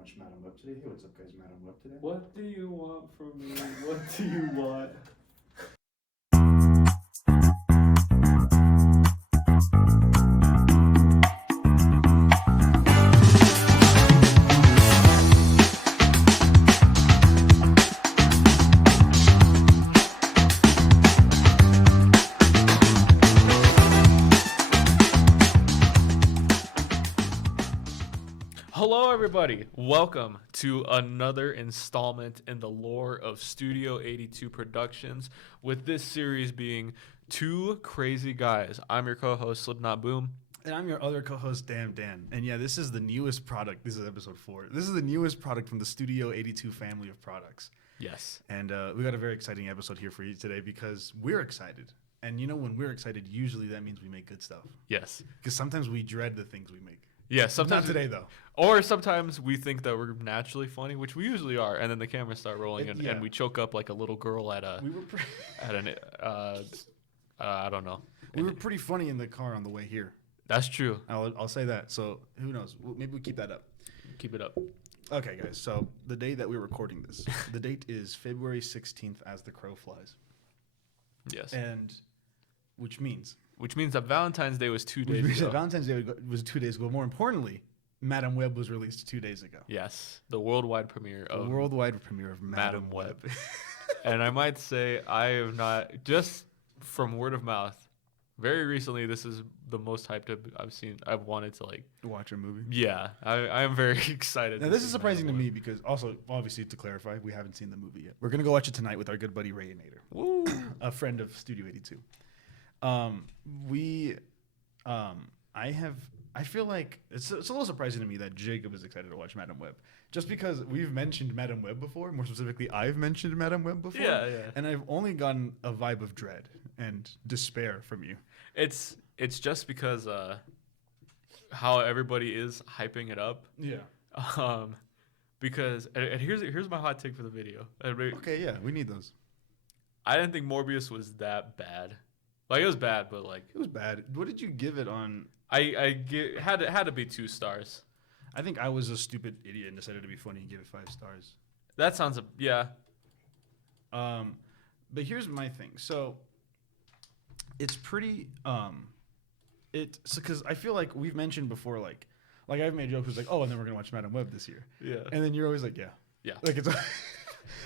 watch Madam Web today. Hey, what's up, guys? Madam Web today. What do you want from me? What do you want? Hello, everybody. Welcome to another installment in the lore of Studio 82 Productions, with this series being Two Crazy Guys. I'm your co-host, Slipknot Boom. And I'm your other co-host, Dan. And yeah, this is the newest product. This is episode 4. This is the newest product from the Studio 82 family of products. Yes. And we got a very exciting episode here for you today because we're excited. And you know, when we're excited, usually that means we make good stuff. Yes. Because sometimes we dread the things we make. Yeah, sometimes. Not today, though. Or sometimes we think that we're naturally funny, which we usually are, and then the cameras start rolling, and we choke up like a little girl at a I don't know. We were pretty funny in the car on the way here. That's true. I'll say that. So who knows? Maybe we keep that up. Keep it up. Okay, guys. So the day that we're recording this, the date is February 16th as the crow flies. Yes. And which means that Valentine's Day was 2 days ago. Valentine's Day was 2 days ago. More importantly, Madam Web was released 2 days ago. Yes, the worldwide premiere of Madam Web. And I might say I have not, just from word of mouth, very recently, this is the most hyped I've wanted to watch a movie. Yeah, I am very excited. Now this is surprising to me because also, obviously, to clarify, we haven't seen the movie yet. We're gonna go watch it tonight with our good buddy Ray Nader, Woo. a friend of Studio 82. I feel like it's a little surprising to me that Jacob is excited to watch Madam Web, just because we've mentioned Madam Web before. More specifically, I've mentioned Madam Web before. Yeah. And I've only gotten a vibe of dread and despair from you. It's just because how everybody is hyping it up. Yeah. Because and here's my hot take for the video. Okay. Yeah, we need those. I didn't think Morbius was that bad. Like, it was bad, but it was bad. What did you give it on? Had to be 2 stars. I think I was a stupid idiot and decided to be funny and give it 5 stars. That sounds yeah. But here's my thing. So it's pretty because I feel like we've mentioned before, like I've made jokes like, oh, and then we're gonna watch Madam Web this year. Yeah. And then you're always like, yeah. Like it's.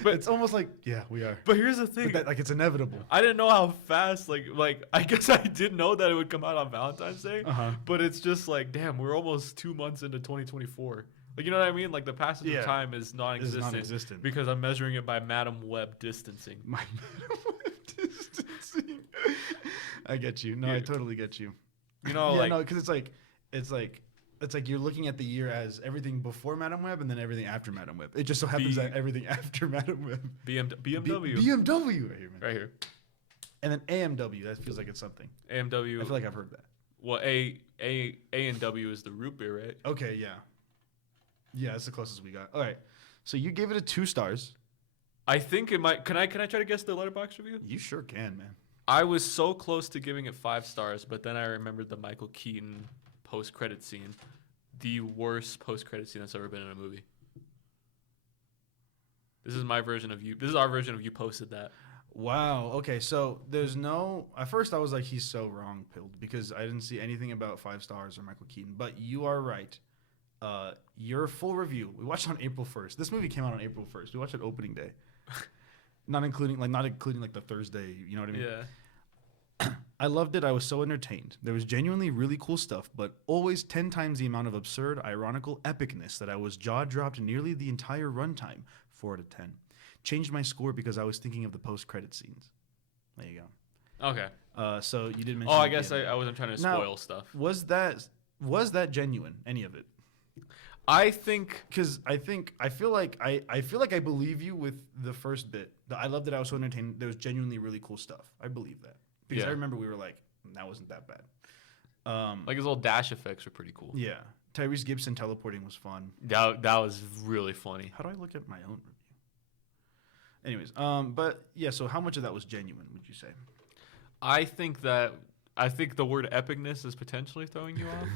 But it's almost like, yeah, we are. But here's the thing. That, it's inevitable. I didn't know how fast, I guess I did know that it would come out on Valentine's Day. Uh-huh. But it's just like, damn, we're almost 2 months into 2024. Like, you know what I mean? Like, the passage of time is non-existent. Because I'm measuring it by Madam Web distancing. My Madam Web distancing. I get you. No, I totally get you. You know, because it's like you're looking at the year as everything before Madam Web and then everything after Madam Web. It just so happens that everything after Madam Web. BMW. BMW right here, man. Right here. And then AMW. That feels like it's something. AMW. I feel like I've heard that. Well, A and W is the root beer, right? Okay, yeah. Yeah, that's the closest we got. All right. So you gave it a 2 stars. I think it might. Can I try to guess the letterbox review? You sure can, man. I was so close to giving it 5 stars, but then I remembered the Michael Keaton post-credit scene. The worst post-credit scene that's ever been in a movie. This is my version of you. This is our version of you posted that. Wow. Okay, so there's no... At first, I was like, he's so wrong-pilled because I didn't see anything about 5 stars or Michael Keaton. But you are right. Your full review. We watched on April 1st. This movie came out on April 1st. We watched it opening day. not including the Thursday. You know what I mean? Yeah. I loved it. I was so entertained. There was genuinely really cool stuff, but always 10 times the amount of absurd, ironical epicness that I was jaw-dropped nearly the entire runtime. 4 out of 10. Changed my score because I was thinking of the post-credit scenes. There you go. Okay. So you didn't mention... Oh, I guess I wasn't trying to spoil stuff. Was that genuine, any of it? I think... Because I feel like I believe you with the first bit. I loved it. I was so entertained. There was genuinely really cool stuff. I believe that. Because I remember we were like, that wasn't that bad. Like his little dash effects were pretty cool. Yeah. Tyrese Gibson teleporting was fun. That was really funny. How do I look at my own review? Anyways, but yeah, so how much of that was genuine, would you say? I think the word epicness is potentially throwing you off.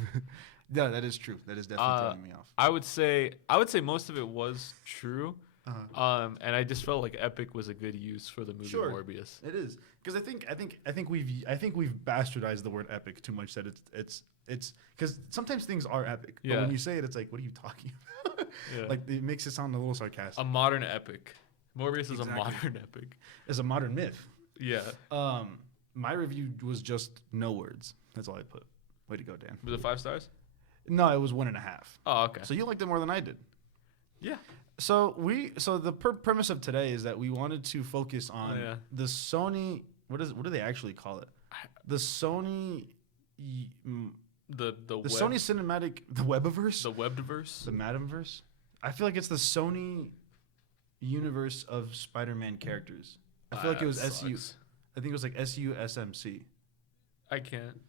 Yeah, that is true. That is definitely throwing me off. I would say most of it was true. And I just felt like Epic was a good use for the movie Morbius. It is because I think we've bastardized the word epic too much that it's because sometimes things are epic, but when you say it, it's like, what are you talking about? Like it makes it sound a little sarcastic. A modern epic. Morbius is a modern epic. It's a modern myth. Yeah. My review was just no words. That's all I put. Way to go, Dan. Was it 5 stars? No, it was 1.5. Oh, okay. So you liked it more than I did. Yeah. So the premise of today is that we wanted to focus on the Sony. What do they actually call it? The Sony. The Sony cinematic, the Webiverse, the Webdiverse, the Madamverse. I feel like it's the Sony universe of Spider-Man characters. I feel like it was SU. I think it was like SUSMC. I can't.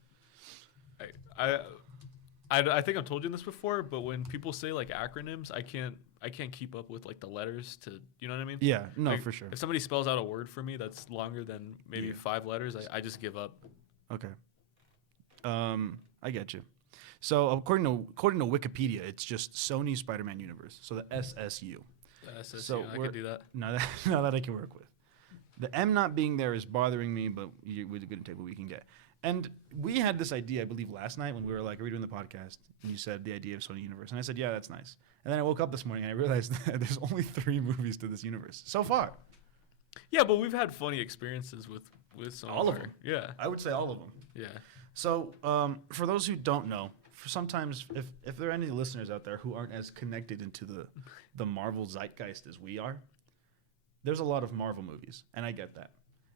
I think I've told you this before, but when people say like acronyms, I can't keep up with like the letters to, you know what I mean? Yeah, no, like, for sure. If somebody spells out a word for me that's longer than maybe 5 letters, I just give up. Okay. I get you. So according to Wikipedia, it's just Sony Spider-Man universe. So the SSU. The SSU. So I could do that. Now that I can work with. The M not being there is bothering me, but we're going to take what we can get. And we had this idea, I believe, last night when we were like, are we doing the podcast? And you said the idea of Sony Universe. And I said, yeah, that's nice. And then I woke up this morning and I realized that there's only 3 movies to this universe so far. Yeah, but we've had funny experiences with some all of them. Yeah. I would say all of them. Yeah. So for those who don't know, for sometimes if there are any listeners out there who aren't as connected into the Marvel zeitgeist as we are, there's a lot of Marvel movies, and I get that.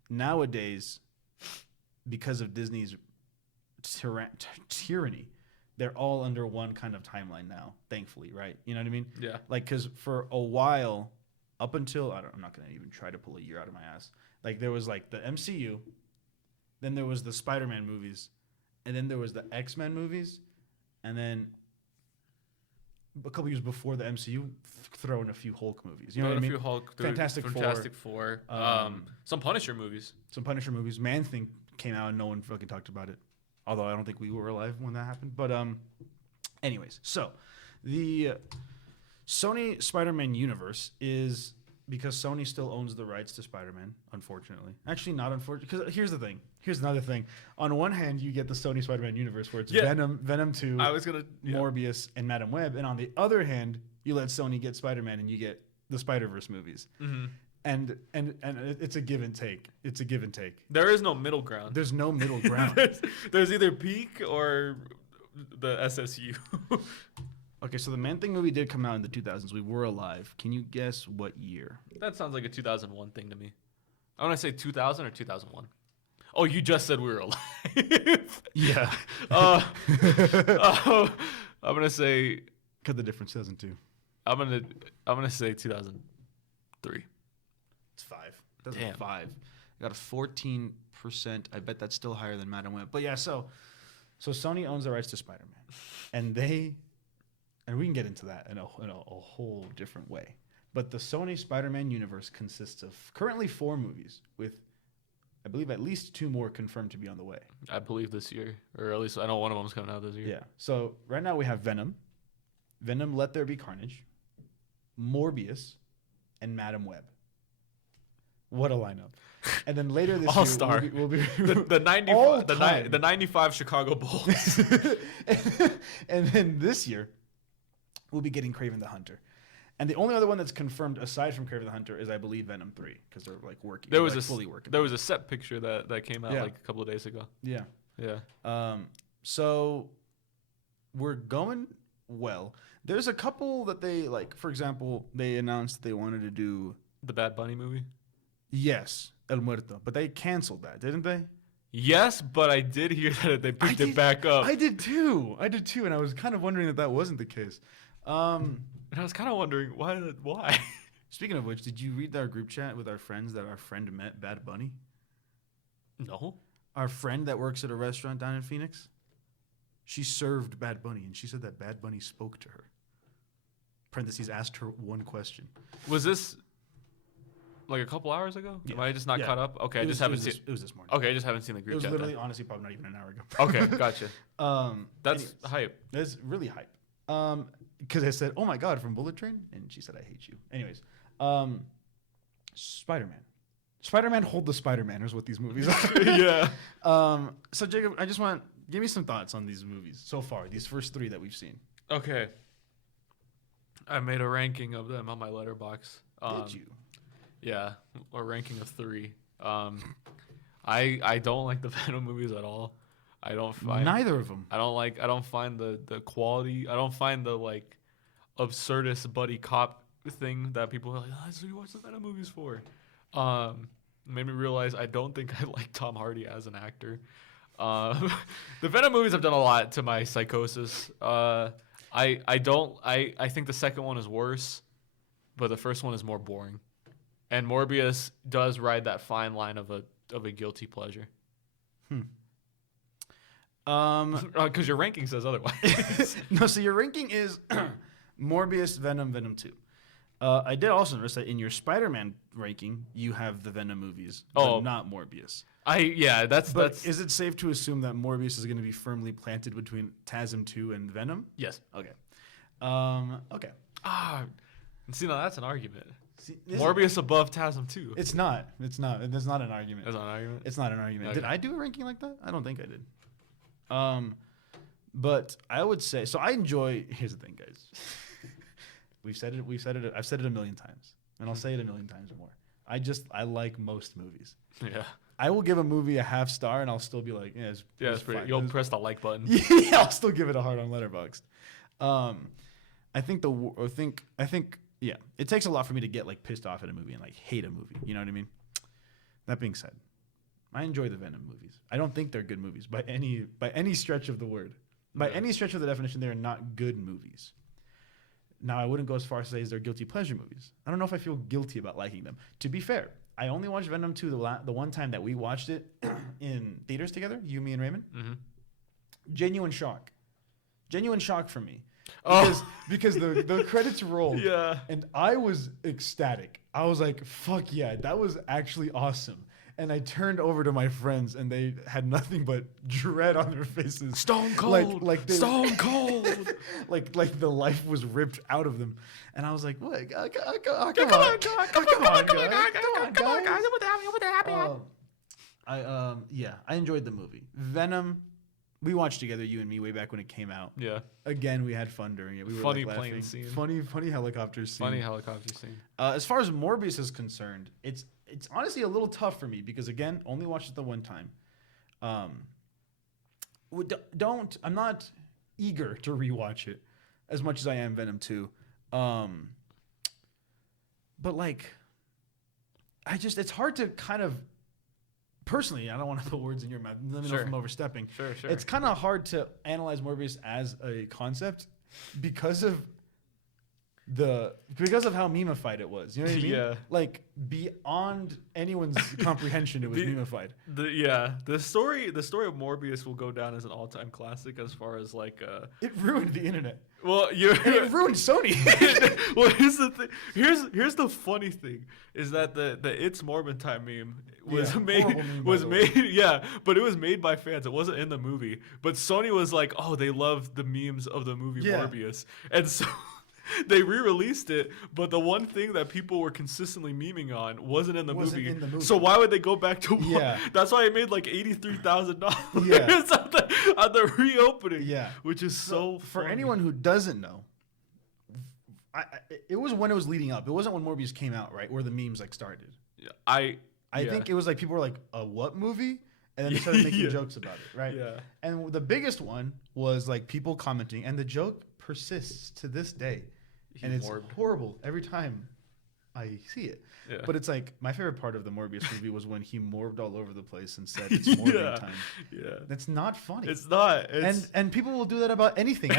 Nowadays, because of Disney's tyranny, they're all under one kind of timeline now, thankfully, right? You know what I mean? Yeah. Like, because for a while, up until, I'm not going to even try to pull a year out of my ass. Like, there was, like, the MCU, then there was the Spider-Man movies, and then there was the X-Men movies, and then a couple years before the MCU, throw in a few Hulk movies. You know what I mean? A few Hulk, Fantastic Four. Some Punisher movies. Man-Thing came out and no one fucking talked about it. Although I don't think we were alive when that happened. But anyways, so the Sony Spider-Man universe is because Sony still owns the rights to Spider-Man, unfortunately. Actually, not unfortunately. Because here's the thing. Here's another thing. On one hand, you get the Sony Spider-Man universe where it's Venom 2, Morbius, and Madam Web. And on the other hand, you let Sony get Spider-Man and you get the Spider-Verse movies. Mm-hmm. And it's a give and take. It's a give and take. There is no middle ground. There's no middle ground. there's either peak or the SSU. Okay, so the Man-Thing movie did come out in the 2000s. We were alive. Can you guess what year? That sounds like a 2001 thing to me. I want to say 2000 or 2001. Oh, you just said we were alive. Yeah. I'm gonna say. Cut the difference. 2002. I'm gonna say 2003. It's 5. That's 5. I got a 14%. I bet that's still higher than Madam Web. But yeah, so Sony owns the rights to Spider-Man, and we can get into that in a whole different way. But the Sony Spider-Man universe consists of currently 4 movies with, I believe, at least 2 more confirmed to be on the way. I believe this year, or at least I know one of them's coming out this year. Yeah. So right now we have Venom, Let There Be Carnage, Morbius, and Madam Web. What a lineup! And then later this All-star. year, we'll be the 95 Chicago Bulls. And then this year, we'll be getting Kraven the Hunter. And the only other one that's confirmed aside from Kraven the Hunter is, I believe, Venom 3, because they're like working. There was fully working. There was a set picture that came out like a couple of days ago. Yeah. Yeah. So we're going well. There's a couple that they like. For example, they announced they wanted to do the Bad Bunny movie. Yes, El Muerto, but they canceled that, didn't they? Yes, but I did hear that they picked it back up. I did too, and I was kind of wondering that wasn't the case. And I was kind of wondering why. Speaking of which, did you read our group chat with our friends that our friend met Bad Bunny? No. Our friend that works at a restaurant down in Phoenix, she served Bad Bunny, and she said that Bad Bunny spoke to her. Parentheses, asked her one question. Was this Like a couple hours ago? Yeah. Am I just not caught up? Okay, I just haven't seen. It was this morning. Okay, I just haven't seen the It group was chat. literally, then. honestly, probably not even an hour ago. Okay, gotcha. That's Anyways, hype. That's really hype. Because I said, "Oh my God," from Bullet Train, and she said, "I hate you." Anyways, Spider-Man, hold the Spider-Manners with these movies. Yeah. So Jacob, give me some thoughts on these movies so far. These first 3 that we've seen. Okay. I made a ranking of them on my letterbox. Did you? Yeah, a ranking of 3. I don't like the Venom movies at all. I don't find Neither of them. I don't find the quality. I don't find the like absurdist buddy cop thing that people are like, oh, that's what you watch the Venom movies for. Made me realize I don't think I like Tom Hardy as an actor. The Venom movies have done a lot to my psychosis. I think the second one is worse, but the first one is more boring. And Morbius does ride that fine line of a guilty pleasure. Because your ranking says otherwise. No, so your ranking is Morbius, Venom, Venom 2. I did also notice that in your Spider-Man ranking, you have the Venom movies, but not Morbius. That's. Is it safe to assume that Morbius is going to be firmly planted between TASM 2 and Venom? Yes. Okay. Okay. See, now that's an argument. See, Morbius above TASM 2. It's not. It's not. It's not an argument. That's not an argument. It's not an argument. Okay. Did I do a ranking like that? I don't think I did. But I would say so. I enjoy. Here's the thing, guys. We've said it. I've said it a million times, and I'll say it a million times more. I like most movies. Yeah. I will give a movie a half star, and I'll still be like, yeah, It's pretty. fine. You'll press the like button. Yeah, I'll still give it a heart on Letterboxd. I think yeah, it takes a lot for me to get like pissed off at a movie and like hate a movie. You know what I mean? That being said, I enjoy the Venom movies. I don't think they're good movies by any stretch of the word. By any stretch of the definition, they are not good movies. Now, I wouldn't go as far as to say they're guilty pleasure movies. I don't know if I feel guilty about liking them. To be fair, I only watched Venom 2 the one time that we watched it in theaters together, you, me, and Raymond. Mm-hmm. Genuine shock for me. Because the credits rolled. Yeah. And I was ecstatic. I was like, fuck yeah, that was actually awesome. And I turned over to my friends, and they had nothing but dread on their faces. Stone cold. Stone cold. like the life was ripped out of them. And I was like, what? Come on, guys. I enjoyed the movie. Venom, we watched together, you and me, way back when it came out. Yeah. Again, we had fun during it. We were funny like, plane scene. Funny helicopter scene. Funny helicopter scene. As far as Morbius is concerned, it's honestly a little tough for me because, again, only watched it the one time. I'm not eager to rewatch it as much as I am Venom 2. But like, it's hard to kind of, personally, I don't want to put words in your mouth. Let me know if I'm overstepping. Sure. It's kind of hard to analyze Morbius as a concept because of how memeified it was. You know what I mean? Yeah. Like, beyond anyone's comprehension, it was memeified. The story of Morbius will go down as an all-time classic as far as like It ruined the internet. Well, And it ruined Sony. Well, here's the thing. Here's the funny thing is that the It's Morbin Time meme was made. Yeah, but it was made by fans. It wasn't in the movie. But Sony was like, oh, they love the memes of the movie Morbius, and so they re-released it. But the one thing that people were consistently memeing on wasn't in the movie. So why would they go back to? That's why it made like $83,000 on the reopening. Yeah, which is so for funny. anyone who doesn't know. It was when it was leading up. It wasn't when Morbius came out, right? Where the memes like started. I think it was like people were like, a what movie? And then they started making jokes about it, right? Yeah. And the biggest one was like people commenting, and the joke persists to this day. And it's horrible every time I see it. Yeah. But it's like, my favorite part of the Morbius movie was when he morbed all over the place and said it's morbing time. Yeah. That's not funny. It's not. And people will do that about anything.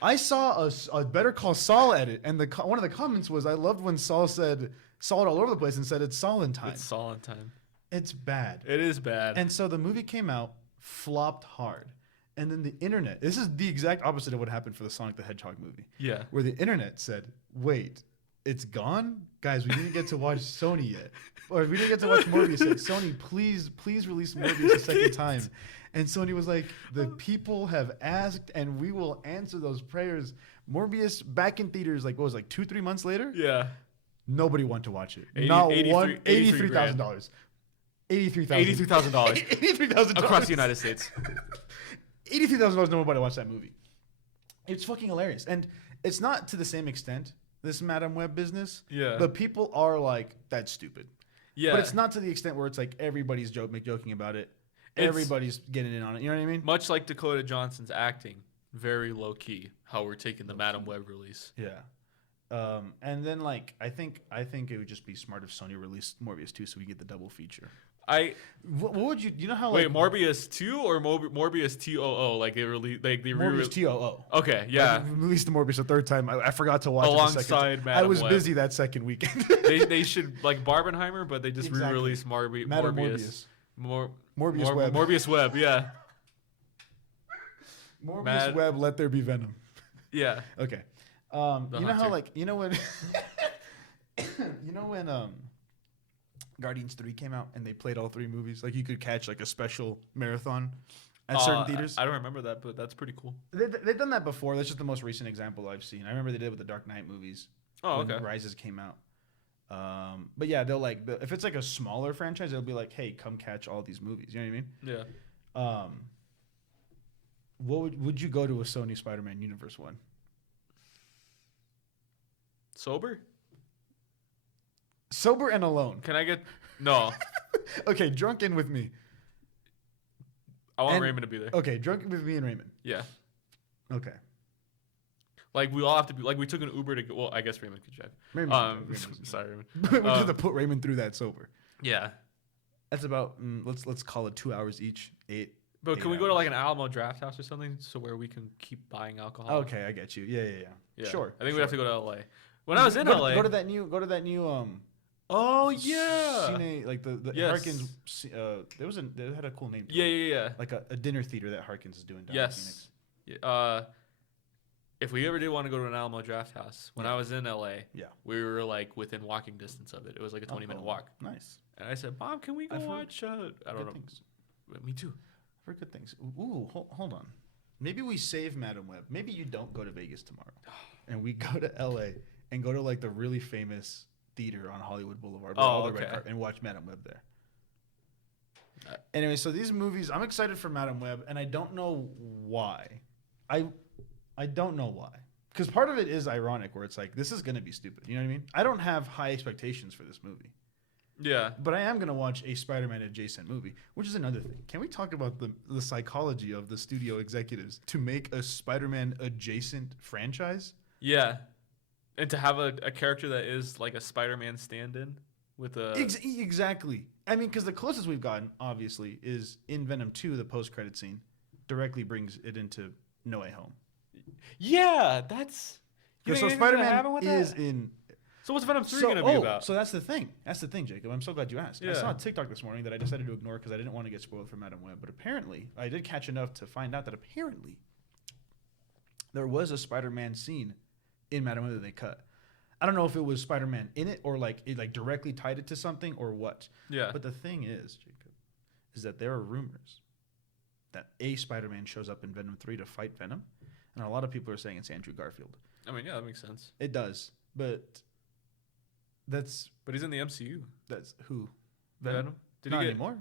I saw a Better Call Saul edit, and one of the comments was, I loved when Saul saw it all over the place and said it's Saul in time. It's Saul in time. It's bad. It is bad. And so the movie came out, flopped hard. And then the internet, this is the exact opposite of what happened for the Sonic the Hedgehog movie. Yeah. Where the internet said, wait, it's gone, guys. We didn't get to watch Sony yet, or we didn't get to watch Morbius yet. Sony, please release Morbius a second time. And Sony was like, the people have asked, and we will answer those prayers. Morbius back in theaters, like what was it, like 2-3 months later? Yeah. Nobody wanted to watch it. 80 Not one. $83,000. $83,000. $83,000 across the United States. $83,000. Nobody watched that movie. It's fucking hilarious, and it's not to the same extent this Madam Web business. Yeah. But people are like, that's stupid. Yeah. But it's not to the extent where it's like everybody's joking about it. Everybody's getting in on it. You know what I mean? Much like Dakota Johnson's acting, very low key. How we're taking the Madam Web release. Yeah. And then like I think it would just be smart if Sony released Morbius 2 so we get the double feature. What would you know how wait, Morbius 2 or Morbius TOO, like they released like the Morbius TOO. Okay, yeah. I released the Morbius a third time. I forgot to watch alongside it the second Madam I was Web. busy that second weekend. they should like Barbenheimer, but they just Exactly. re-released Morbius. Morbius Web. Morbius Web, yeah. Morbius Web, Let There Be Venom. Yeah. Okay. You know how like you know when Guardians 3 came out and they played all 3 movies? Like you could catch like a special marathon at certain theaters. I don't remember that, but that's pretty cool. They've done that before. That's just the most recent example I've seen. I remember they did it with the Dark Knight movies. Oh, when okay. Rises came out. But yeah, they'll like if it's like a smaller franchise, they'll be like, "Hey, come catch all these movies." You know what I mean? Yeah. What would you go to a Sony Spider-Man Universe one? Sober and alone. Can I get no? Okay, drunk in with me. I want Raymond to be there. Okay, drunk with me and Raymond. Yeah. Okay. Like we all have to be. Like we took an Uber to go. Well, I guess Raymond could drive. Raymond Sorry, Raymond. we just have to put Raymond through that sober. Yeah. That's about let's call it 2 hours each. 8. But can we go to like an Alamo Draft House or something, so where we can keep buying alcohol? Okay, I get you. Yeah. Sure. I think we have to go to LA. When I was in LA, go to that new. Oh yeah. Cine, like the Yes. Harkins. They had a cool name. To it. Yeah. Like a dinner theater that Harkins is doing down in Phoenix. Yes. If we ever did want to go to an Alamo Draft House, when I was in LA, we were like within walking distance of it. It was like a 20-minute walk. Nice. And I said, "Mom, can we go watch?" I don't know. Things. Me too. I've heard good things. Ooh, hold on. Maybe we save Madam Web. Maybe you don't go to Vegas tomorrow, and we go to LA and go to like the really famous theater on Hollywood Boulevard with all the red carpet and watch Madam Web there. Anyway, so these movies, I'm excited for Madam Web, and I don't know why. I don't know why. Because part of it is ironic, where it's like, this is going to be stupid. You know what I mean? I don't have high expectations for this movie. Yeah. But I am going to watch a Spider-Man adjacent movie, which is another thing. Can we talk about the psychology of the studio executives to make a Spider-Man adjacent franchise? Yeah. And to have a character that is like a Spider-Man stand-in with a... Exactly. I mean, because the closest we've gotten, obviously, is in Venom 2, the post-credit scene directly brings it into No Way Home. Yeah, that's... So Spider-Man is in... So what's Venom 3 going to be about? So that's the thing. That's the thing, Jacob. I'm so glad you asked. Yeah. I saw a TikTok this morning that I decided to ignore because I didn't want to get spoiled for Madam Web. But apparently, I did catch enough to find out that apparently there was a Spider-Man scene in Madam Web that they cut. I don't know if it was Spider-Man in it or like it like directly tied it to something or what. Yeah. But the thing is, Jacob, is that there are rumors that a Spider-Man shows up in Venom 3 to fight Venom. And a lot of people are saying it's Andrew Garfield. I mean, yeah, that makes sense. It does. But he's in the MCU. That's who? Venom? Not anymore.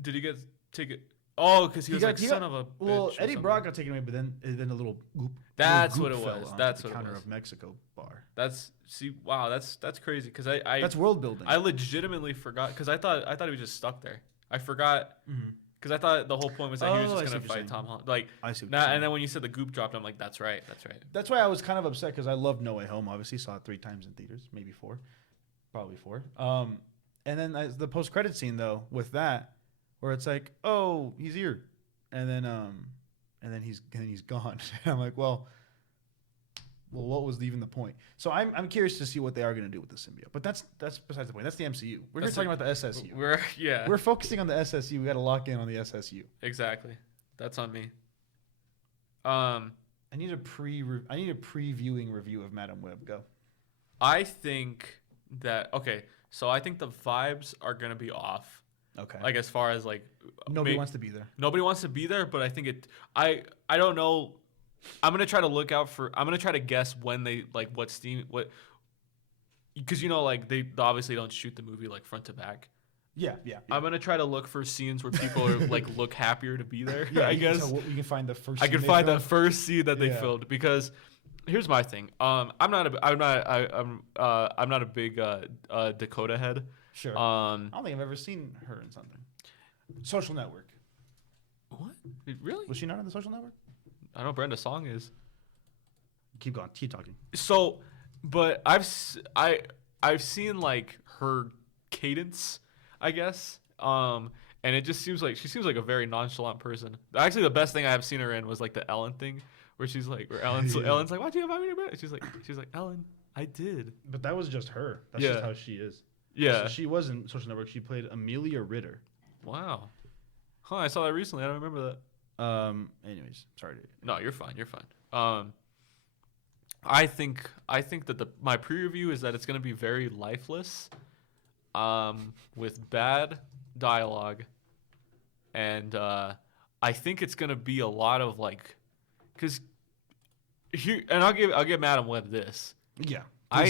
Did he get taken? Oh, because he was like son of a bitch. Well, Eddie Brock got taken away, but then a little goop. That's little what goop it was. fell That's onto the what it counter was. of Mexico bar. That's crazy because I that's world building. I legitimately forgot because I thought he was just stuck there. I forgot because I thought the whole point was that he was just gonna fight Tom Holland. Like I see. and then when you said the goop dropped, I'm like, that's right. That's why I was kind of upset because I loved No Way Home. Obviously, saw it 3 times in theaters, maybe 4, probably 4. And then the post credit scene though with that, where it's like, oh, he's here, and then he's gone. And I'm like, well, what was even the point? So I'm curious to see what they are going to do with the symbiote. But that's besides the point. That's the MCU. We're here talking about the SSU. We're focusing on the SSU. We got to lock in on the SSU. Exactly. That's on me. I need a previewing review of Madam Web. Go. I think that so I think the vibes are gonna be off. Okay. Like as far as like Nobody wants to be there. nobody wants to be there, but I think I don't know. I'm gonna try to look out for. I'm gonna try to guess when they like what Steam what because like they obviously don't shoot the movie like front to back. Yeah. I'm gonna try to look for scenes where people are like look happier to be there. Yeah, I guess so you can find the first. I can find the first scene that they Yeah. filmed because here's my thing. I'm not a big Dakota head. Sure. I don't think I've ever seen her in something. Social Network. What? Really? Was she not in the Social Network? I know Brenda Song is. Keep going. Keep talking. So, but I've seen like her cadence, I guess. And it just seems like she seems like a very nonchalant person. Actually, the best thing I have seen her in was like the Ellen thing, where she's like, Ellen's like, why'd you invite me to bed? She's like, Ellen, I did. But that was just her. That's just how she is. Yeah. So she was in Social Network. She played Amelia Ritter. Wow. Huh, I saw that recently. I don't remember that. Anyways, sorry. No, you're fine. You're fine. I think that my pre-review is that it's going to be very lifeless, with bad dialogue, and I think it's going to be a lot of like, because here, and I'll give Madam Web this. Yeah.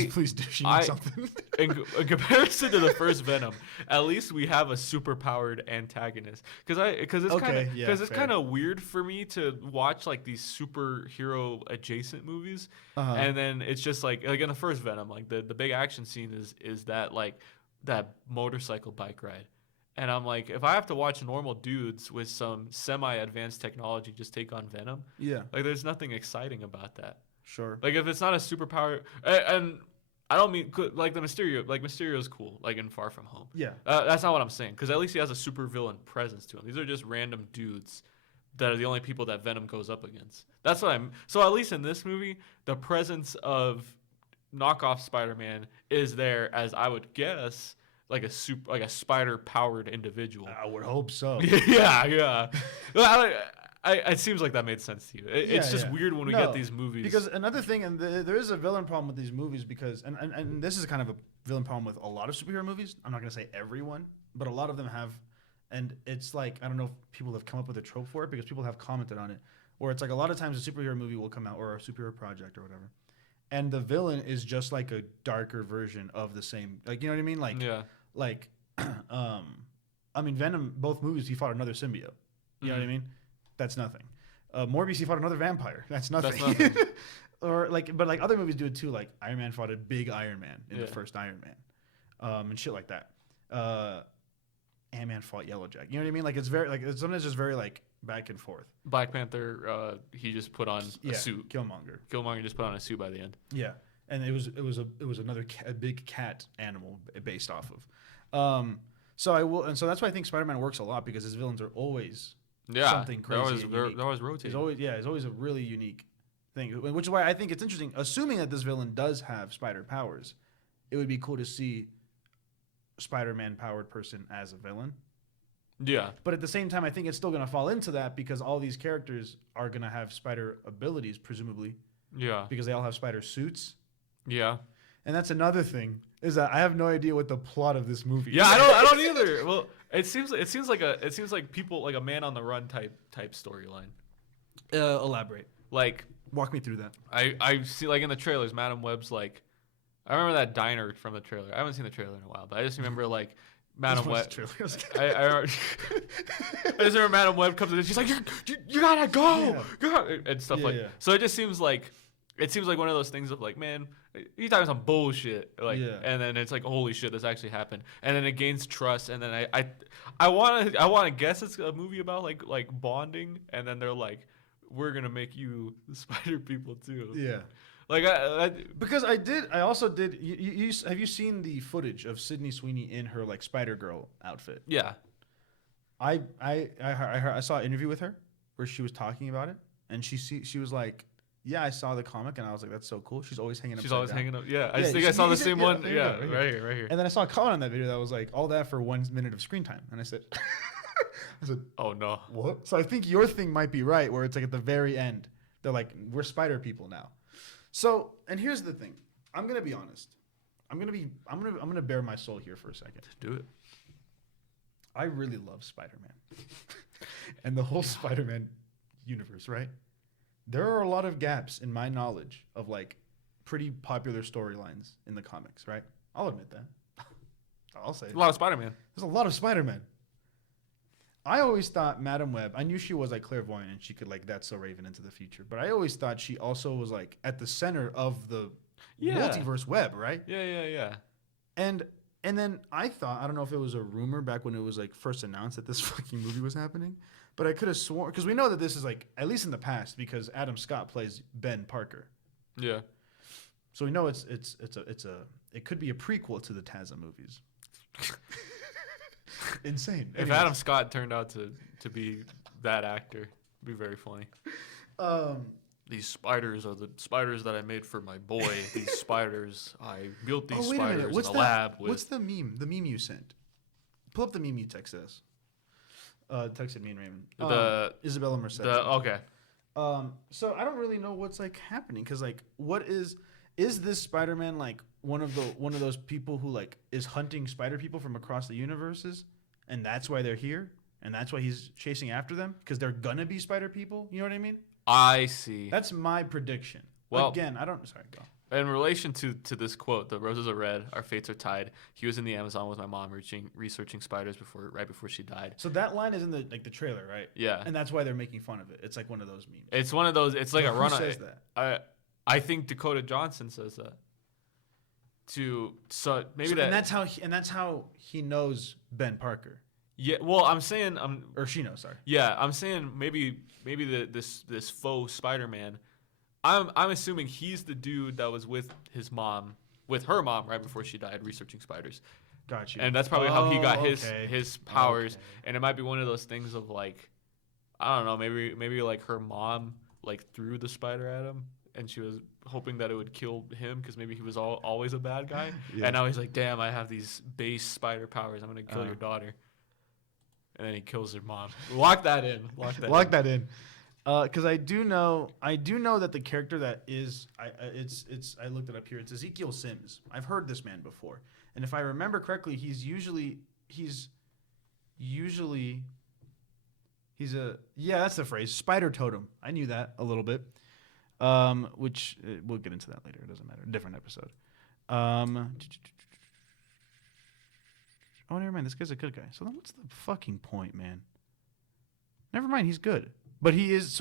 Please do. She needs something. in comparison to the first Venom, at least we have a super powered antagonist. Because it's kind of weird for me to watch like these superhero adjacent movies, and then it's just like in the first Venom, like the big action scene is that like that motorcycle bike ride, and I'm like, if I have to watch normal dudes with some semi-advanced technology just take on Venom, like there's nothing exciting about that. Sure. Like if it's not a superpower, and I don't mean like the Mysterio. Like Mysterio's cool, like in Far From Home. Yeah. That's not what I'm saying, because at least he has a supervillain presence to him. These are just random dudes that are the only people that Venom goes up against. That's what I'm. So at least in this movie, the presence of knockoff Spider-Man is there, as I would guess, like a spider-powered individual. I would hope so. yeah. Well, it seems like that made sense to you. It's just weird when we get these movies. Because another thing, and there is a villain problem with these movies, because, and this is kind of a villain problem with a lot of superhero movies. I'm not going to say everyone, but a lot of them have. And it's like, I don't know if people have come up with a trope for it, because people have commented on it, where it's like a lot of times a superhero movie will come out, or a superhero project or whatever, and the villain is just like a darker version of the same. Like, you know what I mean? Like, like, I mean, Venom, both movies, he fought another symbiote. You know what I mean? That's nothing. Morbius, he fought another vampire. That's nothing. Or like, but like other movies do it too. Like Iron Man fought a big Iron Man in the first Iron Man, and shit like that. Ant-Man fought Yellowjack. You know what I mean? Like it's very like it's sometimes just very like back and forth. Black Panther, he just put on a suit. Killmonger just put on a suit by the end. Yeah, and it was another a big cat animal based off of. So that's why I think Spider-Man works a lot, because his villains are always something crazy. They're always rotating. It's always a really unique thing, which is why I think it's interesting. Assuming that this villain does have spider powers, it would be cool to see Spider-Man powered person as a villain. Yeah. But at the same time, I think it's still going to fall into that, because all these characters are going to have spider abilities, presumably. Yeah. Because they all have spider suits. Yeah. And that's another thing, is that I have no idea what the plot of this movie is. Yeah, I don't either. Well, it seems like people like a Man on the Run type storyline. Elaborate. Like, walk me through that. I see, like in the trailers, Madam Web's like, I remember that diner from the trailer. I haven't seen the trailer in a while, but I just remember like Madam Web. I just remember Madam Web comes in and she's like, you gotta go, and stuff like. Yeah. So it just seems like one of those things of like, man, you're talking some bullshit, like, and then it's like, holy shit, this actually happened, and then it gains trust, and then I want to guess it's a movie about like bonding, and then they're like, we're gonna make you spider people too. Yeah. Like because I also did. You have you seen the footage of Sydney Sweeney in her like Spider Girl outfit? Yeah. I saw an interview with her where she was talking about it, and she was like, yeah, I saw the comic, and I was like, that's so cool. She's always hanging up. She's always hanging up. Yeah, I think I saw the same one. Yeah, right here. And then I saw a comment on that video that was like, all that for 1 minute of screen time, and I said, oh no, what? So I think your thing might be right, where it's like at the very end, they're like, we're spider people now. So, and here's the thing. I'm gonna be honest. I'm gonna bare my soul here for a second. Do it. I really love Spider-Man, and the whole Spider-Man universe. Right? There are a lot of gaps in my knowledge of like pretty popular storylines in the comics. Right? I'll admit that. I'll say A lot of Spider-Man. there's a lot of Spider-Man. I always thought Madam Web, I knew she was like clairvoyant and she could like that's so Raven into the future. But I always thought she also was like at the center of the multiverse web, right? Yeah. And then I thought, I don't know if it was a rumor back when it was like first announced that this fucking movie was happening, but I could have sworn because we know that this is like at least in the past because Adam Scott plays Ben Parker. Yeah. So we know it could be a prequel to the Taza movies. Insane. If Adam Scott turned out to be that actor, it'd be very funny. These spiders are the spiders that I made for my boy. These spiders, I built these spiders in a lab with. What's the meme? The meme you sent. Pull up the meme you texted us. Texted me and Raymond. Isabella Merced. Okay. So I don't really know what's like happening because like what is this Spider-Man like one of those people who like is hunting spider people from across the universes and that's why they're here and that's why he's chasing after them because they're gonna be spider people, you know what I mean? I see. That's my prediction. Well, again, go. In relation to this quote, the roses are red, our fates are tied. He was in the Amazon with my mom researching spiders right before she died. So that line is in the trailer, right? Yeah. And that's why they're making fun of it. It's like one of those memes. It's one of those. It's like a run. Who says that? I think Dakota Johnson says that. And that's how he knows Ben Parker. Yeah. Well, I'm saying or she knows. Sorry. Yeah, I'm saying maybe this faux Spider-Man. I'm assuming he's the dude that was with his mom, with her mom right before she died, researching spiders. Got you. And that's probably how he got his powers. Okay. And it might be one of those things of like, I don't know, maybe like her mom like threw the spider at him, and she was hoping that it would kill him because maybe he was always a bad guy. Yeah. And now he's like, damn, I have these base spider powers. I'm gonna kill your daughter. And then he kills her mom. Lock that in. Lock that in. Because I do know that the character that is I looked it up here. It's Ezekiel Sims. I've heard this man before, and if I remember correctly, he's that's the phrase, spider totem. I knew that a little bit, which we'll get into that later. It doesn't matter. Different episode. Oh, never mind. This guy's a good guy. So then, what's the fucking point, man? Never mind. He's good. But he's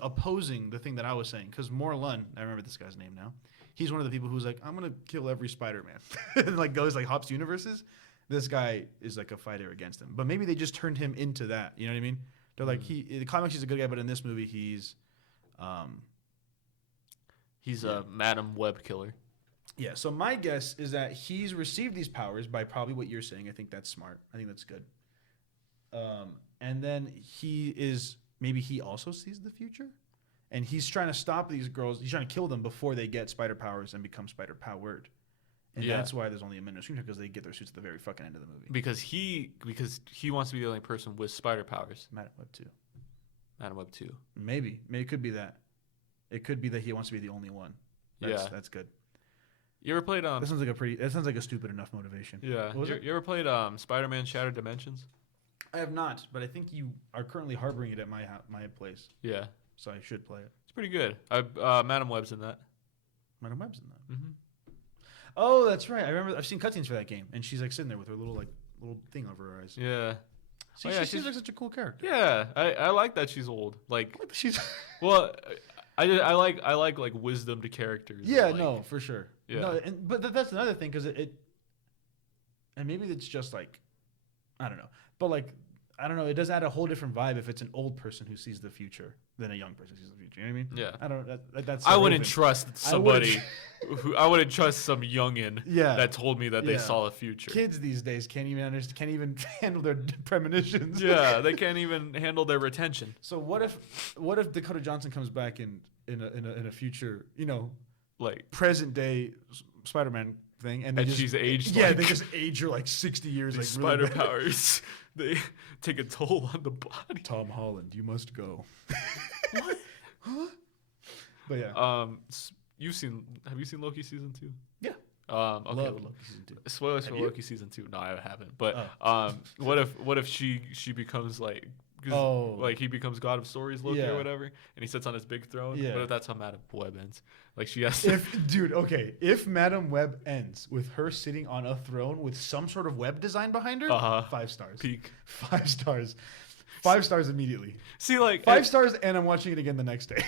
opposing the thing that I was saying because Morlun, I remember this guy's name now. He's one of the people who's like, I'm gonna kill every Spider-Man, and like goes like hops universes. This guy is like a fighter against him. But maybe they just turned him into that. You know what I mean? They're like the comics he's a good guy, but in this movie he's a Madam Web killer. Yeah. So my guess is that he's received these powers by probably what you're saying. I think that's smart. I think that's good. And then maybe he also sees the future, and he's trying to stop these girls. He's trying to kill them before they get spider powers and become spider powered. And that's why there's only a minute screen because they get their suits at the very fucking end of the movie. Because he wants to be the only person with spider powers. Madam Web 2. Madam Web 2. Maybe it could be that. It could be that he wants to be the only one. That's good. You ever played That sounds like a stupid enough motivation. Yeah. You ever played Spider-Man Shattered Dimensions? I have not, but I think you are currently harboring it at my place. Yeah. So I should play it. It's pretty good. Madam Web's in that. Madam Web's in that. Mm-hmm. Oh, that's right. I remember. I've seen cutscenes for that game, and she's like sitting there with her little thing over her eyes. Yeah. See, she seems like such a cool character. Yeah, I like that she's old. Like she's. Well, I like wisdom to characters. Yeah, no, for sure. Yeah. No, but that's another thing because and maybe it's just like, I don't know, but like. I don't know. It does add a whole different vibe if it's an old person who sees the future than a young person who sees the future. You know what I mean? Yeah. I don't. That's. I wouldn't trust somebody. I wouldn't trust some youngin. Yeah. That told me that they saw the future. Kids these days can't even handle their premonitions. Yeah, they can't even handle their retention. So what if Dakota Johnson comes back in a future, like present day Spider-Man thing, and she's aged. Yeah, they just age her like 60 years. Like spider powers. They take a toll on the body. Tom Holland, you must go. What? Huh? But yeah. Have you seen Loki season 2? Yeah. Okay. Love Loki season 2. Spoilers Have for you? Loki season 2. No, I haven't. But what if she becomes like, 'cause, Oh. like he becomes God of Stories, Loki Yeah. or whatever, and he sits on his big throne. Yeah. What if that's how Madam Web ends? Like she has to. If Madam Web ends with her sitting on a throne with some sort of web design behind her, 5 stars. Peak. 5 stars. 5 stars immediately. See, like 5 stars, and I'm watching it again the next day.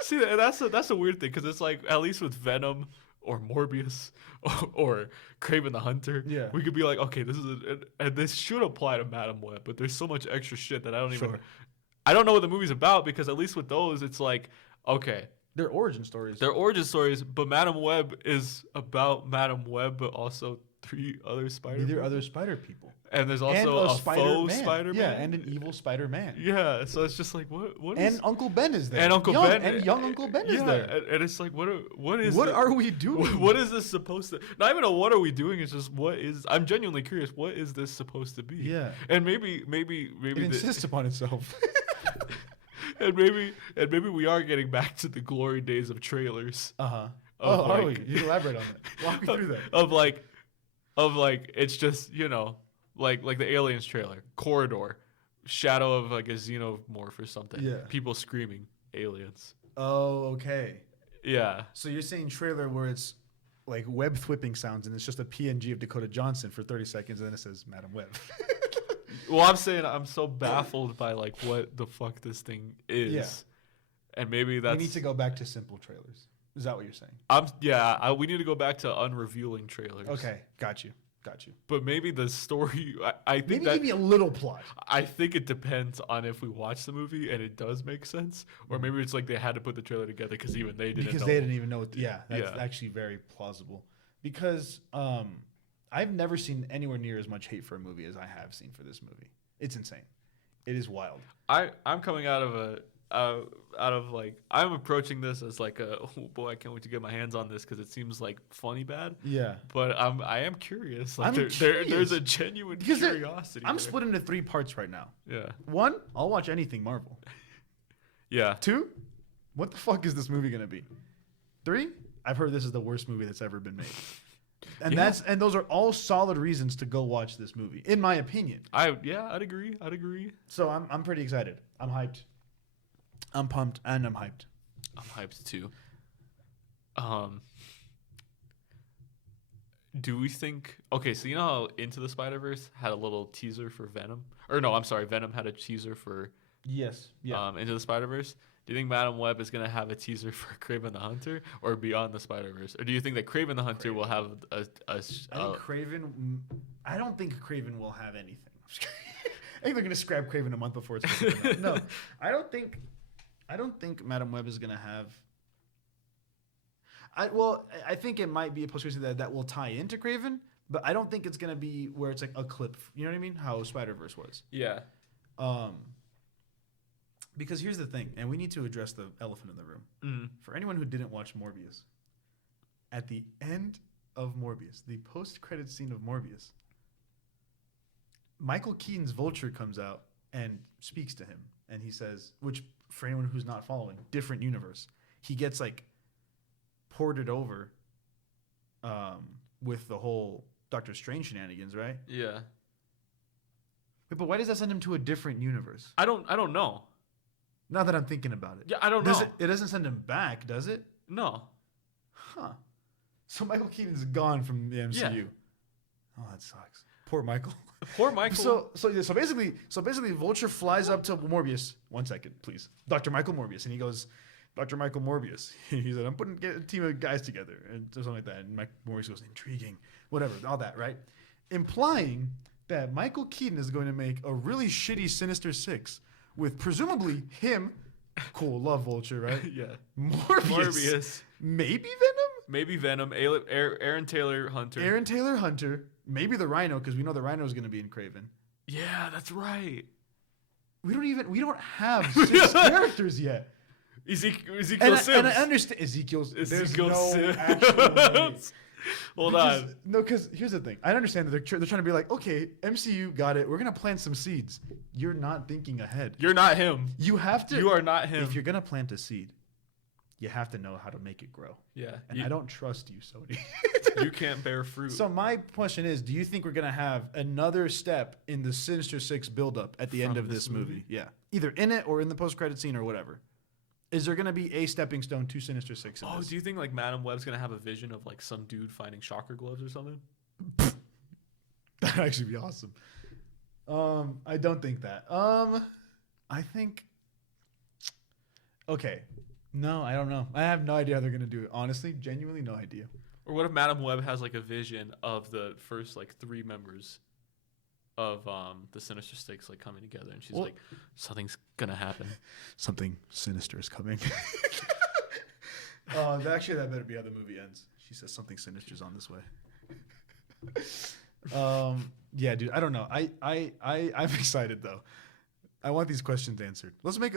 See, that's a weird thing because it's like at least with Venom or Morbius or Kraven the Hunter, Yeah. we could be like, okay, this is and this should apply to Madam Web, but there's so much extra shit that I don't even. Sure. I don't know what the movie's about because at least with those, it's like, okay, They're origin stories. they're origin stories, but Madam Web is about Madam Web, but also 3 other Spider. Either other spider people. And there's And also a Spider faux Man. Spider-Man. Yeah, and an evil Spider-Man. Yeah, so it's just like what is And Uncle Ben is there. and Uncle young, Ben and young Uncle Ben is yeah, there. and it's like what What are we doing? what is this supposed to? Not even a what are we doing? It's just what is. I'm genuinely curious. What is this supposed to be? Yeah. And maybe It insists upon itself. and maybe we are getting back to the glory days of trailers. Uh-huh. Of Are we? like- You elaborate on that. Walk me through that. of like it's just like the Aliens trailer, corridor, shadow of like a xenomorph or something. Yeah. People screaming aliens. Oh, okay. Yeah. So you're saying trailer where it's like web thwipping sounds and it's just a PNG of Dakota Johnson for 30 seconds and then it says Madam Web. Well, I'm saying I'm so baffled by like what the fuck this thing is. Yeah. And maybe We that's need to go back to simple trailers. Is that what you're saying? we need to go back to unrevealing trailers. Okay, got you. But maybe the story I think Maybe that give me a little plot. I think it depends on if we watch the movie and it does make sense, or maybe it's like they had to put the trailer together because even they didn't. Because know. they didn't even know. That's Yeah. actually very plausible. Because I've never seen anywhere near as much hate for a movie as I have seen for this movie. It's insane. It is wild. I'm coming out of like I'm approaching this as like oh boy, I can't wait to get my hands on this because it seems like funny bad. Yeah. But I am curious. Like I'm there's a genuine Because curiosity. I'm there. split into 3 parts right now. Yeah. 1, I'll watch anything Marvel. Yeah. 2, what the fuck is this movie gonna be? 3, I've heard this is the worst movie that's ever been made. And Yeah. and those are all solid reasons to go watch this movie, in my opinion. I'd agree. So I'm pretty excited. I'm hyped. I'm pumped and I'm hyped. I'm hyped too. Do we think? Okay, so you know how Into the Spider-Verse had a little teaser for Venom, or no? I'm sorry, Venom had a teaser for Yes. Yeah. Into the Spider-Verse. Do you think Madam Web is gonna have a teaser for Kraven the Hunter or Beyond the Spider-Verse, or do you think that Kraven the Hunter will have I think Craven. I don't think Craven will have anything. I think they're gonna scrap Craven a month before it's supposed to come out. No, I don't think Madam Web is gonna have. I think it might be a post that will tie into Craven, but I don't think it's gonna be where it's like a clip. You know what I mean? How Spider-Verse was. Yeah. Because here's the thing, and we need to address the elephant in the room. Mm. For anyone who didn't watch Morbius, at the end of Morbius, the post-credit scene of Morbius, Michael Keaton's Vulture comes out and speaks to him, and he says, which for anyone who's not following, different universe. He gets like ported over with the whole Doctor Strange shenanigans, right? Yeah. Wait, but why does that send him to a different universe? I don't know. Now that I'm thinking about it. Yeah, I don't know. It doesn't send him back, does it? No. Huh. So Michael Keaton's gone from the MCU. Yeah. Oh, that sucks. Poor Michael. Poor Michael. So basically Vulture flies up to Morbius. 1 second, please. Dr. Michael Morbius. And he goes, Dr. Michael Morbius. He said, I'm putting a team of guys together. And something like that. And Mike Morbius goes, intriguing. Whatever. All that, right? Implying that Michael Keaton is going to make a really shitty Sinister Six with presumably him. Cool. Love Vulture, right? Yeah. Morbius. Maybe Venom. Aaron Taylor Hunter. Aaron Taylor Hunter. Maybe the Rhino, because we know the Rhino is going to be in Kraven. Yeah, that's right. We don't have 6 characters yet. Ezekiel Sims. And I understand Ezekiel Sims. actual way. Hold on. No, because here's the thing. I understand that they're trying to be like, okay, MCU got it. We're going to plant some seeds. You're not thinking ahead. You're not him. You have to. You are not him. If you're going to plant a seed, you have to know how to make it grow. Yeah. And I don't trust you, Sony. You can't bear fruit. So my question is, do you think we're going to have another step in the Sinister Six buildup at the end From of this this movie? Yeah. Either in it or in the post-credit scene or whatever. Is there going to be a stepping stone to Sinister Six in this? Do you think like Madam Web's gonna have a vision of like some dude finding shocker gloves or something? That'd actually be awesome. I don't think that. I think. Okay. No, I don't know. I have no idea how they're gonna do it. Honestly, genuinely, no idea. Or what if Madam Web has like a vision of the first like 3 members of the Sinister Six like coming together, and she's like, something's gonna happen. Something sinister is coming. Actually, that better be how the movie ends. She says something sinister's on this way. Yeah, dude. I don't know. I'm excited though. I want these questions answered. Let's make.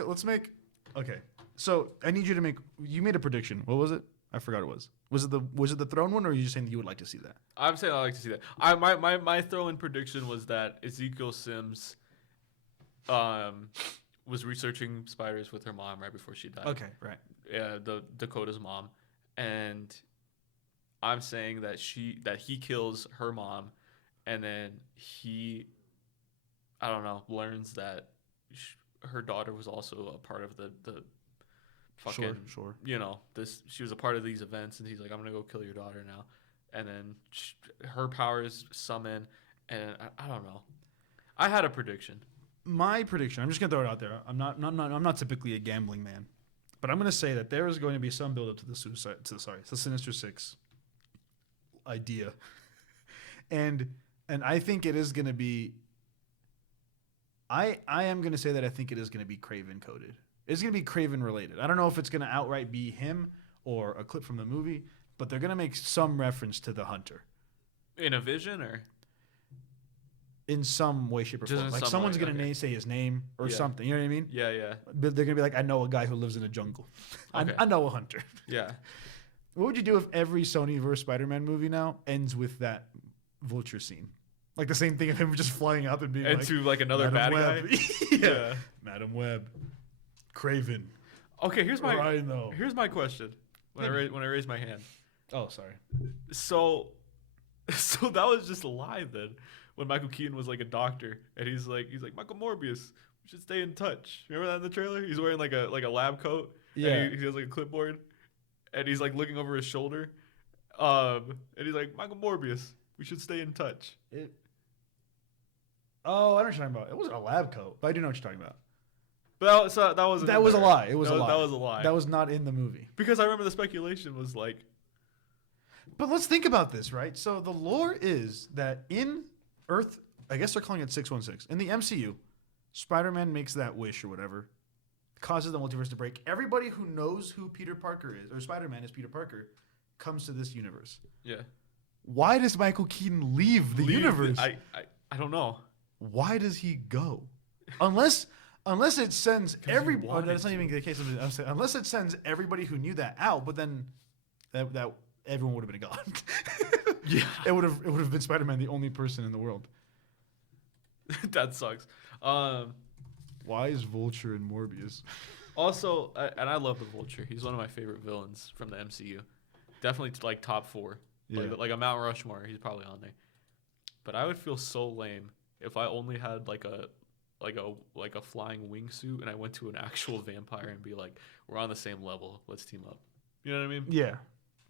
Okay. So I need you to make. You made a prediction. What was it? I forgot what it was. Was it the throne one, or are you just saying that you would like to see that? I'm saying I like to see that. My throw-in prediction was that Ezekiel Sims, was researching spiders with her mom right before she died. Okay, right. Yeah, the Dakota's mom, and I'm saying that he kills her mom, and then he, I don't know, learns that her daughter was also a part of the fucking, sure. You know, she was a part of these events, and he's like, I'm gonna go kill your daughter now, and then her powers summon, and I don't know. I had a prediction. My prediction. I'm just gonna throw it out there. I'm not typically a gambling man, but I'm gonna say that there is going to be some build up to the Sinister Six idea, and I think it is gonna be. I am gonna say that I think it is gonna be Craven coded. It's going to be Craven related. I don't know if it's going to outright be him or a clip from the movie, but they're going to make some reference to the hunter. In a vision or? In some way, shape, or form. Like someone's going to say his name or something. You know what I mean? Yeah. But they're going to be like, I know a guy who lives in a jungle. Okay. I know a hunter. Yeah. What would you do if every Sony-verse Spider-Man movie now ends with that vulture scene? Like the same thing of him just flying up and being into like another bad guy? Yeah. Madam Web. Craven. Okay, here's my question. When I raise my hand. Oh, sorry. So that was just a lie then. When Michael Keaton was like a doctor, and he's like Michael Morbius, we should stay in touch. Remember that in the trailer? He's wearing like a lab coat. Yeah. And he has like a clipboard, and he's like looking over his shoulder, and he's like, Michael Morbius, we should stay in touch. I know what you're talking about. It wasn't a lab coat, but I do know what you're talking about. But that was a lie. It was a lie. That was a lie. That was not in the movie. Because I remember the speculation was like. But let's think about this, right? So the lore is that in Earth, I guess they're calling it 616. In the MCU, Spider-Man makes that wish or whatever, causes the multiverse to break. Everybody who knows who Peter Parker is, or Spider-Man is Peter Parker, comes to this universe. Yeah. Why does Michael Keaton leave the universe? I don't know. Why does he go? Unless it sends everybody. That's not even the case. Unless it sends everybody who knew that out, but then that everyone would have been gone. Yeah, it would have been Spider-Man, the only person in the world. That sucks. Why is Vulture in Morbius? Also, and I love the Vulture. He's one of my favorite villains from the MCU. Definitely like top 4. Yeah. Like a Mount Rushmore. He's probably on there. But I would feel so lame if I only had like a flying wingsuit and I went to an actual vampire and be like, we're on the same level. Let's team up. You know what I mean? Yeah.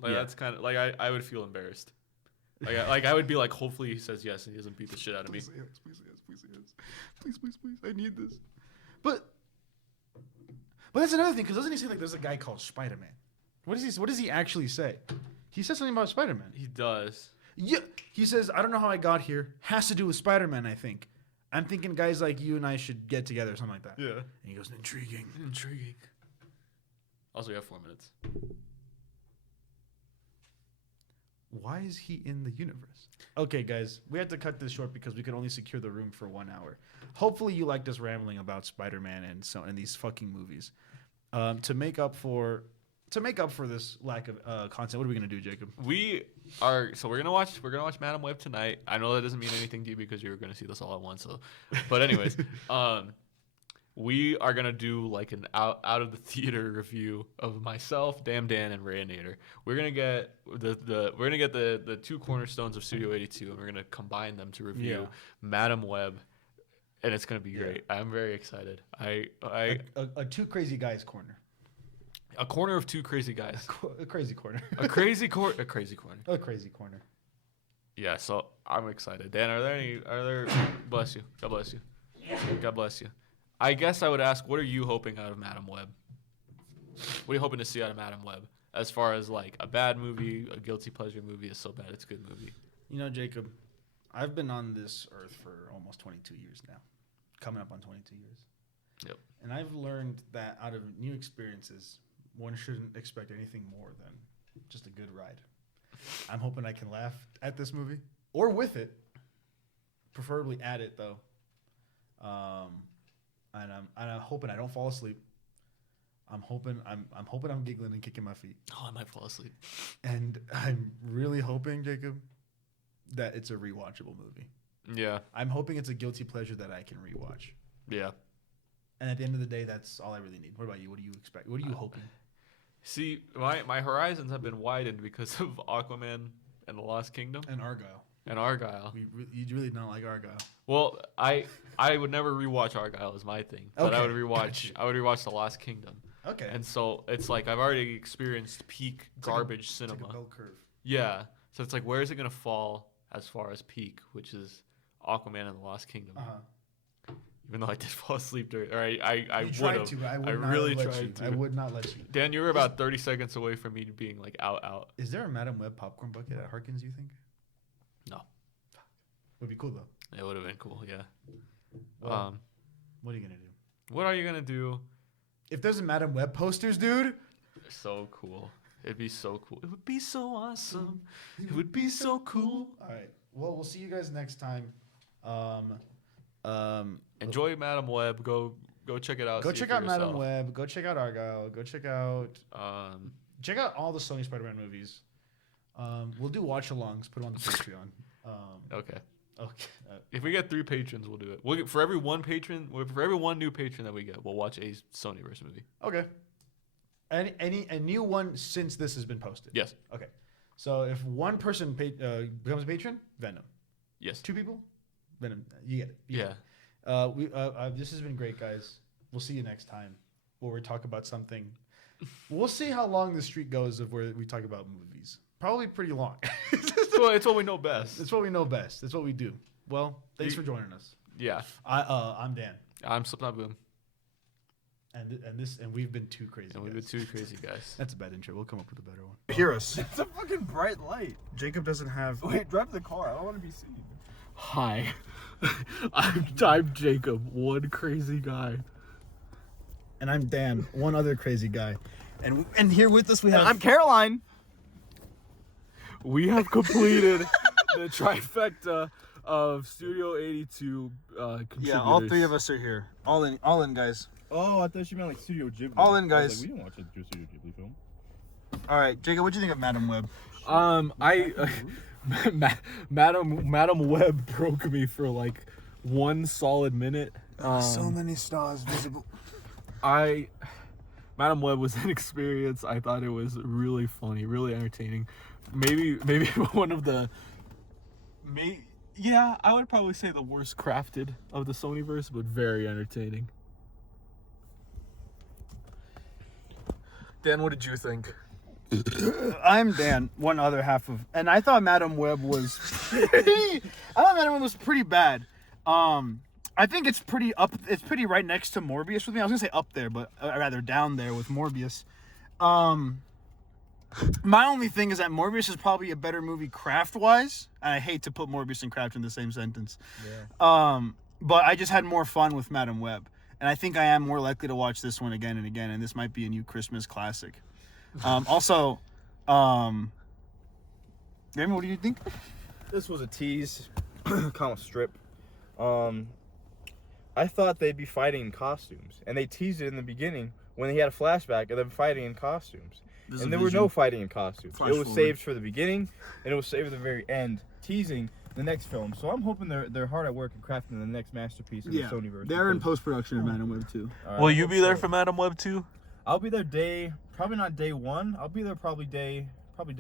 That's kind of like I would feel embarrassed. Like I would be like, hopefully he says yes and he doesn't beat the shit out of me. Please. I need this. But that's another thing, because doesn't he say like there's a guy called Spider-Man? What does he actually say? He says something about Spider-Man. He does. Yeah. He says, I don't know how I got here. Has to do with Spider-Man, I think. I'm thinking guys like you and I should get together or something like that. Yeah. And he goes, Intriguing. Also, we have 4 minutes. Why is he in the universe? Okay, guys, we had to cut this short because we could only secure the room for 1 hour. Hopefully you liked us rambling about Spider-Man and these fucking movies. To make up for this lack of content, what are we gonna do, Jacob? We're gonna watch Madam Web tonight. I know that doesn't mean anything to you because you were gonna see this all at once. But anyways, we are gonna do like an out of the theater review of myself, Dan, and Raynator. We're gonna get the two cornerstones of Studio 82, and we're gonna combine them to review Madam Web, and it's gonna be great. I'm very excited. A two crazy guys corner. A corner of two crazy guys. A crazy corner. A crazy corner. A crazy corner. Yeah, so I'm excited. Dan, are there bless you. God bless you. God bless you. I guess I would ask, what are you hoping out of Madam Web? What are you hoping to see out of Madam Web? As far as like a bad movie, a guilty pleasure movie, is so bad it's a good movie. You know, Jacob, I've been on this earth for almost 22 years now. Coming up on 22 years. Yep. And I've learned that out of new experiences, one shouldn't expect anything more than just a good ride. I'm hoping I can laugh at this movie or with it, preferably at it though. And I'm hoping I don't fall asleep. I'm hoping I'm giggling and kicking my feet. Oh, I might fall asleep. And I'm really hoping, Jacob, that it's a rewatchable movie. Yeah. I'm hoping it's a guilty pleasure that I can rewatch. Yeah. And at the end of the day, that's all I really need. What about you? What do you expect? What are you hoping? See, my horizons have been widened because of Aquaman and the Lost Kingdom. And Argyle. You really don't like Argyle. Well, I would never rewatch Argyle is my thing, but I would rewatch The Lost Kingdom. Okay. And so it's like I've already experienced peak garbage cinema. It's like a bell curve. Yeah. So it's like, where is it gonna fall as far as peak, which is Aquaman and the Lost Kingdom. Even though I did fall asleep during, or I would have. I really tried to. I would not let you. Dan, you were about 30 seconds away from me being like out. Is there a Madam Web popcorn bucket at Harkins, you think? No. Would be cool though. It would have been cool, yeah. Well, what are you gonna do? What are you gonna do? If there's a Madam Web posters, dude. So cool. It'd be so cool. It would be so awesome. It would be so cool. All right. Well, we'll see you guys next time. Enjoy Madam Web. Go check it out. Go check out Madam Web. Go check out Argyle. Go check out all the Sony Spider-Man movies. We'll do watch-alongs. Put them on the Patreon. Okay. Okay. If we get 3 patrons, we'll do it. For every one new patron that we get, we'll watch a Sony-verse movie. Okay. A new one since this has been posted. Yes. Okay. So if one person becomes a patron, Venom. Yes. 2 people, Venom. You get it. Yeah. This has been great, guys. We'll see you next time where we talk about something. We'll see how long the streak goes of where we talk about movies. Probably pretty long. It's what we know best. It's what we know best. It's what we do. Well, thanks for joining us. Yeah. I'm Dan. I'm Slipknot Boom. And we've been 2 crazy. And we've been 2 crazy guys. That's a bad intro. We'll come up with a better one. Hear us. It's a fucking bright light. Jacob doesn't have. Wait, drive the car. I don't want to be seen. Hi. I'm Jacob, one crazy guy. And I'm Dan, one other crazy guy. And here with us we have. I'm Caroline. We have completed the trifecta of Studio 82 contributors. Yeah, all 3 of us are here. All in, guys. Oh, I thought you meant like Studio Ghibli. All in, guys. We didn't watch a Studio Ghibli film. All right, Jacob, what do you think of Madam Web? Madam Web broke me for like 1 solid minute. So many stars visible. Madam Web was an experience. I thought it was really funny, really entertaining. Maybe one of the I would probably say the worst crafted of the Sony-verse, but very entertaining. Dan, what did you think? I'm Dan, one other half of, and I thought Madam Web was pretty bad. I think it's pretty right next to Morbius with me. I was gonna say up there, but rather down there with Morbius. My only thing is that Morbius is probably a better movie craft-wise, and I hate to put Morbius and craft in the same sentence. Yeah. But I just had more fun with Madam Web, and I think I am more likely to watch this one again and again, and this might be a new Christmas classic. Also, Raymond, what do you think? This was a tease, comic strip. I thought they'd be fighting in costumes, and they teased it in the beginning when he had a flashback of them fighting in costumes. And there were no fighting in costumes. It was saved for the beginning, and it was saved for the very end, teasing the next film. So I'm hoping they're hard at work at crafting the next masterpiece of Yeah, the Sony-verse. they're in because- post-production of Madam Web too. All right, Will I you hope be there so. for Madam Web 2? I'll be there probably not day 1. I'll be there probably day 3.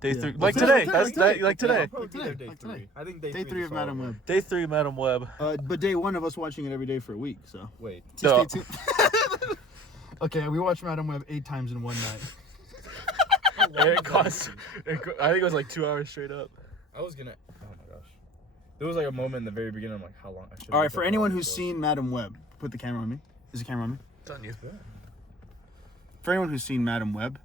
Day Yeah. 3. Like Like today. today, That's like that, today. like Yeah, today. I'll probably be there Like day today. 3. I think day Day 3 of Madam Web. Day 3 Madam Web. But day 1 of us watching it every day for a week. So. Wait. No. Stay tuned. Okay, we watched Madam Web 8 times in one night. I think it was like 2 hours straight up. I was gonna. Oh my gosh. There was like a moment in the very beginning. I'm like, how long? I should've All right, looked for up how anyone long who's it was. seen Madam Web, put the camera on me. Is the camera on me? It's on you. For anyone who's seen Madam Web,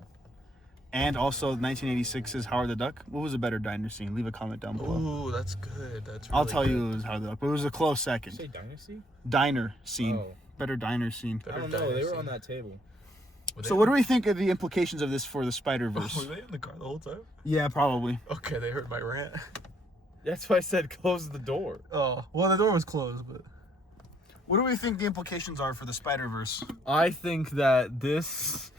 and also 1986's Howard the Duck, what was a better diner scene? Leave a comment down below. Ooh, that's good. That's. I'll really tell good. you it was Howard the Duck, but it was a close Did second. you say Dynasty? Diner scene. Oh. Better diner scene. I don't know. They were on that table. So what do we think of the implications of this for the Spider-Verse? Were they in the car the whole time? Yeah, probably. Okay, they heard my rant. That's why I said close the door. Oh, well, the door was closed, but. What do we think the implications are for the Spider-Verse? I think that this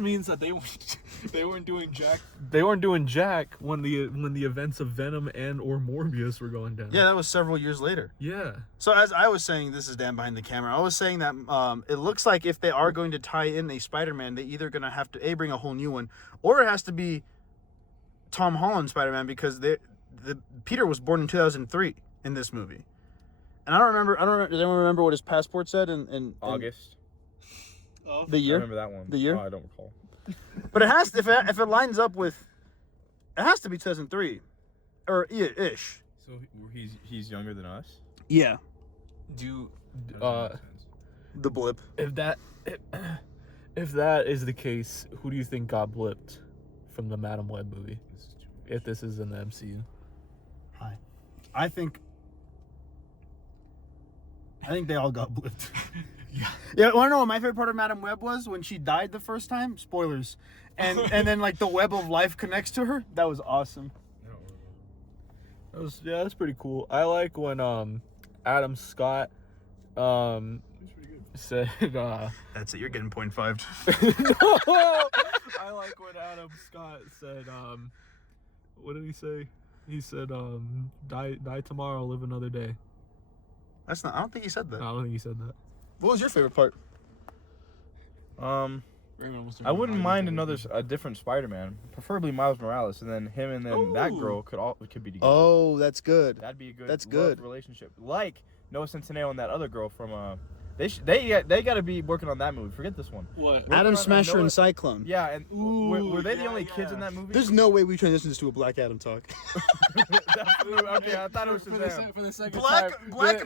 means that they weren't doing Jack. They weren't doing Jack when the events of Venom and or Morbius were going down. Yeah, that was several years later. Yeah. So as I was saying, this is Dan behind the camera. I was saying that it looks like if they are going to tie in a Spider-Man, they either gonna have to bring a whole new one, or it has to be Tom Holland Spider-Man because the Peter was born in 2003 in this movie, and I don't remember. Does anyone remember what his passport said in August. the I year? remember that one. The year? Oh, I don't recall. But it has to, if it lines up with, it has to be 2003, or ish. So he's younger than us. Yeah, Do That doesn't make sense. the blip. If that is the case, who do you think got blipped from the Madam Web movie? This is too much. If this is in the MCU. I think they all got blipped. Yeah, want to know what my favorite part of Madam Web was? When she died the first time. Spoilers. And then like the web of life connects to her. That was awesome. That's pretty cool. I like when Adam Scott said That's it. You're getting 0.5. I like when Adam Scott said what did he say? He said die tomorrow, live another day. That's not. I don't think he said that. No, I don't think he said that. What was your favorite part? I wouldn't mind a different Spider-Man, preferably Miles Morales, and then him and then that girl could be together. Oh, that's good. That'd be a good. That's love good. relationship. Like Noah Centineo and that other girl from they got to be working on that movie. Forget this one. What? Working Adam on Smasher Noah- and Cyclone. Yeah, and were they the yeah, only kids in yeah. that movie? There's no way we transition this to a Black Adam talk. Okay, I thought it was Shazam. For the second Black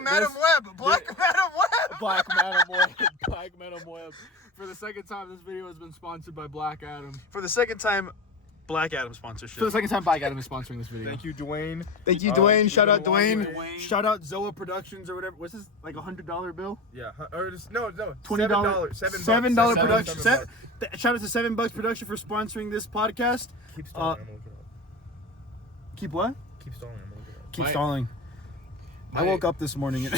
Madam Web. Black Madam Web. Black Madam Web. Black Madam Web. For the second time, this video has been sponsored by Black Adam. For the second time, Black Adam sponsorship. For the second time, Black Adam is sponsoring this video. Thank you, Dwayne. Thank you, Oh, Dwayne. it's Shout been out a long Dwayne. way. Shout out Zoa Productions or whatever. What's this? Like $100 bill? Yeah, or just, no, $20. $7 production. $7. Shout out to $7 Production for sponsoring this podcast. Keep stalling. I'm gonna look it up. Keep what? Keep stalling. I'm gonna look it up. Keep My- stalling. I woke up this morning. And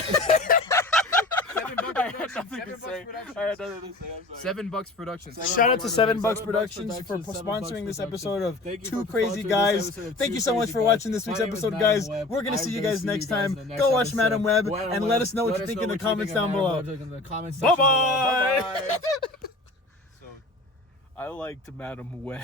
I had nothing to say. I had nothing to say. I'm sorry. $7 Productions. Shout out to $7 $7 Productions for Productions, sponsoring this $7 episode of Thank you Two for Crazy sponsoring Guys. this episode of Thank Two you so much Crazy for Guys. watching this My week's name is episode, Madam guys. Web. We're gonna I'm see you gonna guys see next you guys time. in the next Go watch episode. Madam Web Madam and Web. let us know what you Let think us in know the what you comments think down in below. the comment section below. Bye-bye. Bye-bye. So, I liked Madam Web.